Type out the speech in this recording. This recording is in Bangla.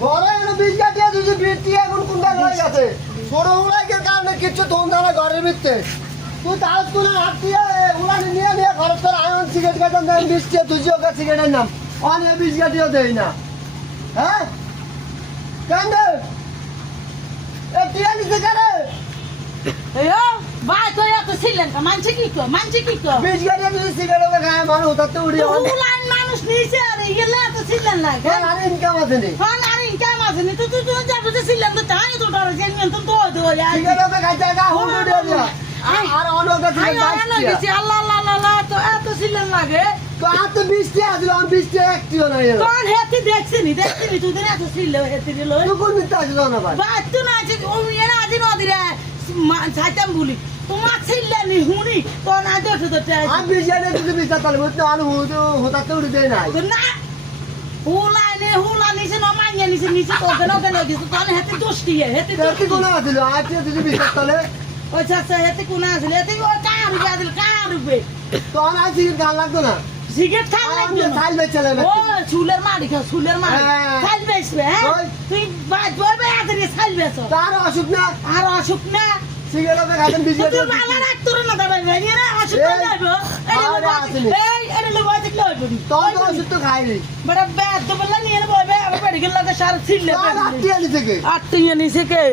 ঘরে এনে বীজ কাটিয়ে যদি বৃষ্টি এখন কোনটা হয়ে গেছে ছোট উড়াইকের কারণে কিচ্ছু তখন তারা ঘরের ভিতরে তুই তার তুলে হাত দিয়ে উড়ানি নিয়ে নিয়ে ঘর তোর আয়ন সিগারেট কাটাম দেন বৃষ্টি তুই ওকে সিগারেটের নাম অনেক বীজ কাটিয়েও দেয় না হ্যাঁ কেন এ টিয়া নিতে কারে এও ভাই তো এত ছিলেন কা মানছে কি কো বীজ কাটিয়ে যদি সিগারেট খায় মানুষ তাতে উড়িয়ে উলান মানুষ নিছে আরে ইগলা তো ছিলেন না আর ইনকাম আছে নি হন আরে ইনকাম আছে নি তুই যাবো যে ছিলেন তো তাই তো ডর যে তো তো সিগারেট খাইতে গা হুন্ডু দিয়ে দিয়া আর অনেক গেছি আল্লাহ আল্লাহ আল্লাহ তো এত ছিলেন লাগে তো আর তো বৃষ্টি আসলো আমি বৃষ্টি একটিও নাই কোন হেতি দেখছিনি তুই দিন এত ছিল হেতি দিল তুই কোন মিথ্যা আসলো না ভাই বাত তো না আছে ও মেরা আজ নদীরে ছাইতাম বলি তোমার ছিলেনি হুনি তো না দেখো তো আমি বৃষ্টি যদি বিচার তাহলে বুঝতে আমি হতাতে উড়ে দেয় নাই না হুলা নিছে না মাইয়া নিছে তো কেন দিছে তো হেতি দোষটি হেতি তুই কোন আসলো আর যদি বিচার তাহলে ওই চাচা হেতি কোন আছে হেতি ও কার গাদিল কার বে তো আর আছি গাল লাগতো না সিগারেট খান লাগবে না খাইল বেচলে ও চুলের মারি খা চুলের মারি হ্যাঁ। খাইল বেচবে হ্যাঁ তুই বাদ বইবে আদরে খাইল বেচ তার অসুখ না আর অসুখ না সিগারেট খাইতেন বৃষ্টি তুই বালা রাখতর না দাবাই ভাই রে অসুখ না যাইবো এই লোক আছে কি হইবো তোর তো ওষুধ তো খাইনি বড় ব্যাদ তো বললা নিয়ে বইবে আবার মেডিকেল লাগে সার ছিললে আর আত্মীয় নিছে কে আত্মীয় নিছে কে